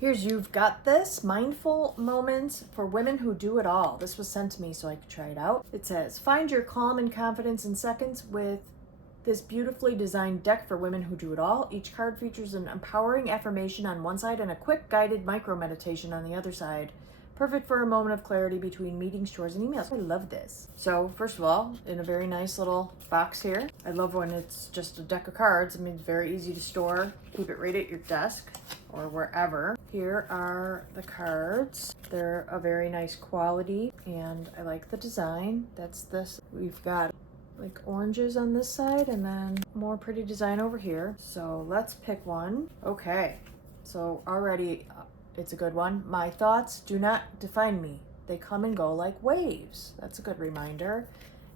Here's You've Got This, Mindful Moments for Women Who Do It All. This was sent to me so I could try it out. It says, find your calm and confidence in seconds with this beautifully designed deck for women who do it all. Each card features an empowering affirmation on one side and a quick guided micro meditation on the other side. Perfect for a moment of clarity between meetings, chores, and emails. I love this. So first of all, in a very nice little box here. I love when it's just a deck of cards. I mean, it's very easy to store. Keep it right at your desk or wherever. Here are the cards. They're a very nice quality and I like the design. That's this. We've got like oranges on this side and then more pretty design over here. So let's pick one. Okay, so already it's a good one. My thoughts do not define me. They come and go like waves. That's a good reminder.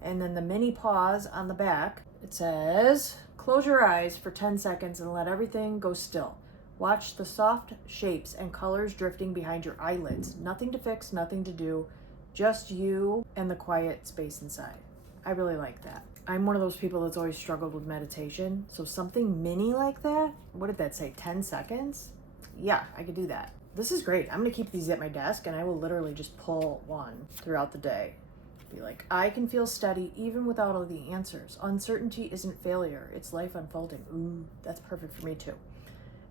And then the mini pause on the back, it says, close your eyes for 10 seconds and let everything go still. Watch the soft shapes and colors drifting behind your eyelids. Nothing to fix, nothing to do, just you and the quiet space inside. I really like that. I'm one of those people that's always struggled with meditation. So something mini like that, what did that say, 10 seconds? Yeah, I could do that. This is great. I'm gonna keep these at my desk and I will literally just pull one throughout the day. Be like, I can feel steady even without all the answers. Uncertainty isn't failure, it's life unfolding. Ooh, that's perfect for me too.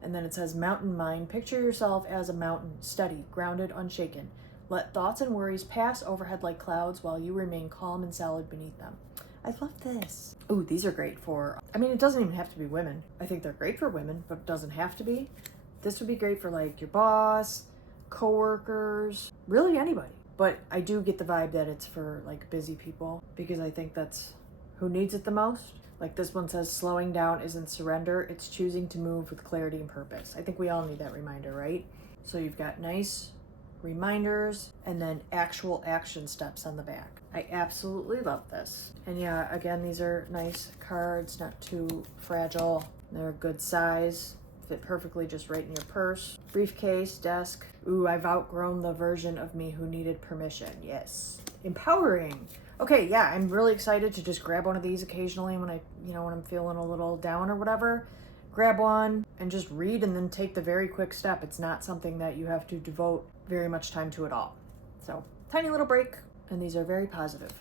And then it says mountain mind. Picture yourself as a mountain, steady, grounded, unshaken. Let thoughts and worries pass overhead like clouds while you remain calm and solid beneath them. I love this. Ooh, these are great for, I mean, it doesn't even have to be women. I think they're great for women, but it doesn't have to be. This would be great for like your boss, coworkers, really anybody. But I do get the vibe that it's for like busy people because I think that's who needs it the most. Like this one says, slowing down isn't surrender, it's choosing to move with clarity and purpose. I think we all need that reminder, right? So you've got nice reminders and then actual action steps on the back. I absolutely love this. And yeah, again, these are nice cards, not too fragile. They're a good size. Fit perfectly just right in your purse, briefcase, desk. Ooh, I've outgrown the version of me who needed permission. Yes. Empowering. Okay, yeah, I'm really excited to just grab one of these occasionally when when I'm feeling a little down or whatever. Grab one and just read and then take the very quick step. It's not something that you have to devote very much time to at all. So, tiny little break, and these are very positive.